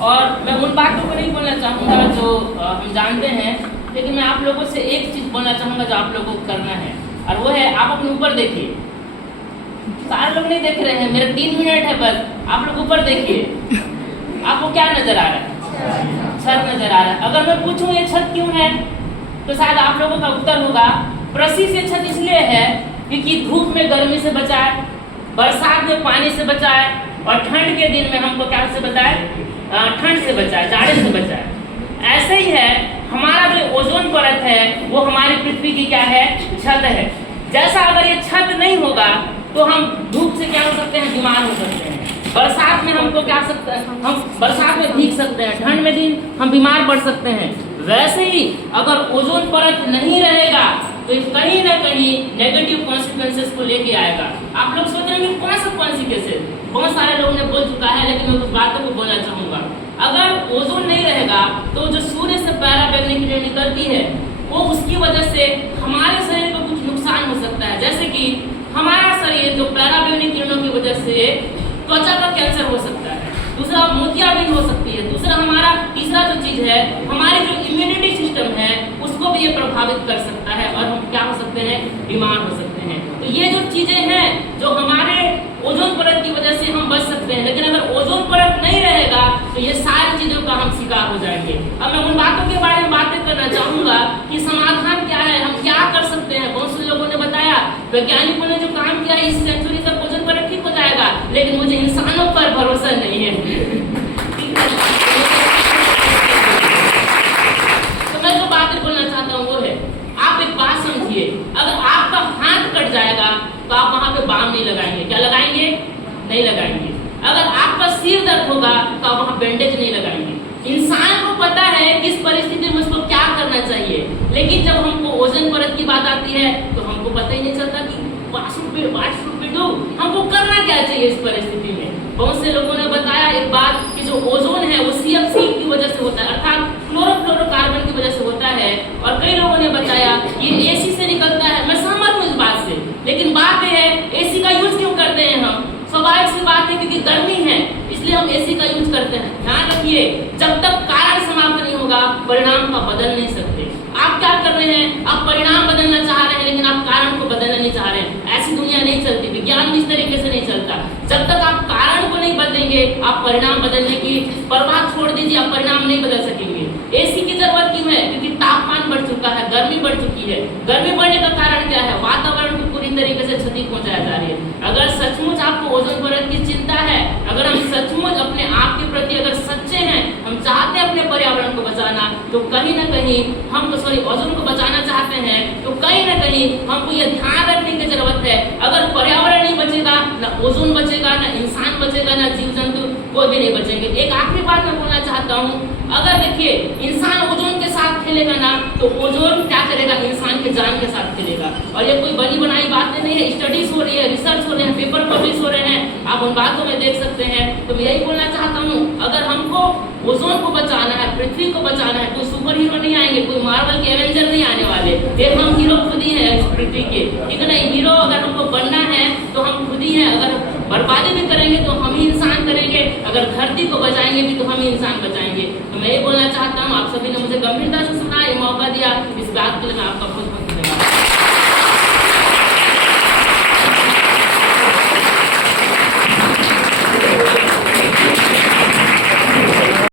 और मैं उन बातों को नहीं बोलना चाहूँगा जो हम जानते हैं, लेकिन मैं आप लोगों से एक चीज़ बोलना चाहूँगा जो आप लोगों को करना है, और वो है आप अपने ऊपर देखिए। सारे लोग नहीं देख रहे हैं, मेरे 3 मिनट है बस, आप लोग ऊपर देखिए। आपको क्या नजर आ रहा है? छत नजर आ रहा है। अगर मैं पूछूं ये छत क्यों है, तो शायद आप लोगों का उत्तर होगा प्रसी से छत इसलिए है क्योंकि धूप में गर्मी से बचाए, बरसात में पानी से बचाए, और ठंड के दिन में हमको क्या से बचाए? ठंड से बचाए, जाड़े से बचाए। ऐसे ही है हमारा जो ओजोन परत है वो हमारी पृथ्वी की क्या है? छत है। जैसा अगर ये छत नहीं होगा तो हम धूप से क्या हो सकते हैं? बीमार हो सकते हैं। बरसात में हमको क्या सकता है? हम बरसात में भीग सकते हैं, ठंड में दिन हम बीमार पड़ सकते हैं। वैसे ही अगर ओजोन परत नहीं रहेगा तो कहीं ना कहीं नेगेटिव कॉन्सिक्वेंसेस को लेके आएगा। आप लोग सोच रहे हैं कौन सा कॉन्सिक्वेंसेस? बहुत सारे लोगों ने बोल चुका है, लेकिन मैं कुछ बातों को बोलना चाहूंगा। अगर ओजोन नहीं रहेगा तो जो सूर्य से पराबैंगनी किरणें निकलती है वो उसकी वजह से हमारे शरीर को कुछ नुकसान हो सकता है। जैसे कि हमारा शरीर जो पराबैंगनी किरणों की वजह से त्वचा का कैंसर हो सकता है, दूसरा मोतियाबिंद हो सकती है, दूसरा हमारा तीसरा जो चीज है हमारी जो इम्यूनिटी सिस्टम है उसको भी ये प्रभावित कर सकता है, और हम क्या हो सकते हैं? बीमार हो सकते हैं। तो ये जो चीजें हैं जो हमारे ओजोन परत की वजह से हम बच सकते हैं, लेकिन अगर ओजोन परत नहीं रहेगा तो ये सारी चीजों का हम शिकार हो जाएंगे। अब मैं उन बातों के बारे में बातें करना चाहूंगा कि समाधान क्या है, हम क्या कर सकते हैं। बहुत से लोगों ने बताया, वैज्ञानिकों ने जो काम किया इस सेंचुरी तक ओजोन परत ठीक हो जाएगा, लेकिन मुझे इंसानों पर भरोसा नहीं है। तो मैं जो बातें बोलना चाहता हूँ वो है, आप एक बात समझिए, अगर आपका हाथ कट जाएगा तो आप वहां पे बाम नहीं लगाएंगे। क्या लगाएंगे? नहीं लगाएंगे। अगर आपका सिर दर्द होगा तो आप वहां बैंडेज नहीं लगाएंगे। इंसान को पता है किस परिस्थिति में उसको क्या करना चाहिए, लेकिन जब हमको ओजोन परत की बात आती है तो हमको पता ही नहीं चलता कि हमको करना क्या चाहिए इस परिस्थिति में। बहुत से लोगों ने बताया एक बात कि जो ओजोन है वो CFC की वजह से होता है, अर्थात क्लोरोफ्लोरोकार्बन की वजह से होता है। और कई लोगों ने बताया ये AC से निकलता है। मैं सहमत हूँ इस बात से, लेकिन बात यह है AC का यूज क्यों करते हैं हम? स्वाभाविक सी बात है क्योंकि गर्मी है इसलिए हम AC का यूज करते हैं। ध्यान रखिए, जब तक कारण समाप्त नहीं होगा परिणाम का बदल नहीं सकते। आप क्या कर रहे हैं? आप परिणाम बदलना चाह रहे हैं लेकिन आप कारण को बदलना नहीं चाह रहे हैं। ऐसी दुनिया नहीं चलती, विज्ञान इस तरीके से नहीं चलता। जब तक आप कारण को नहीं बदलेंगे आप परिणाम बदलने की परवाह छोड़ दीजिए, आप परिणाम नहीं बदल सकेंगे। AC की जरूरत क्यों है? क्योंकि तापमान बढ़ चुका है, गर्मी बढ़ चुकी है। गर्मी बढ़ने का कारण क्या है? वातावरण को पूरी तरीके से क्षति पहुंचाई जा रही है। अगर सचमुच आपको ओजोन परत की चिंता है, अगर हम सचमुच अपने आप के प्रति अगर सच्चे हैं, हम चाहते हैं अपने पर्यावरण को बचाना, तो कहीं ना कहीं हमको ओजोन को बचाना चाहते हैं तो कहीं ना कहीं हमको यह ध्यान रखने की जरूरत है, अगर पर्यावरण नहीं बचेगा ना ओजोन बचेगा, ना इंसान बचेगा, ना जीव जंतु कोई भी नहीं बचेंगे। एक आखिरी बात मैं बोलना चाहता हूँ, अगर देखिए इंसान ओजोन के साथ खेलेगा ना तो ओजोन क्या करेगा? इंसान के जान के साथ खेलेगा। और ये कोई बनी बनाई बातें नहीं है, स्टडीज हो रही है, रिसर्च हो रहे हैं, पेपर पब्लिश हो रहे हैं, आप उन बातों में देख सकते हैं। तो मैं यही बोलना चाहता हूँ, अगर हमको ओजोन को बचाना है, पृथ्वी को बचाना है, कोई सुपर हीरो नहीं आएंगे, कोई मार्वल के एवेंजर नहीं आने वाले, ये हम हीरो खुद ही है इस पृथ्वी के, ठीक है ना। हीरो अगर हमको बनना है तो हम खुद ही है, अगर बर्बादी भी करेंगे तो हम ही इंसान करेंगे, अगर धरती को बचाएंगे भी तो हम ही इंसान बचाएंगे। तो मैं ये बोलना चाहता हूँ, आप सभी ने मुझे गंभीरता से सुना, ये मौका दिया, इस बात के लिए मैं आपका बहुत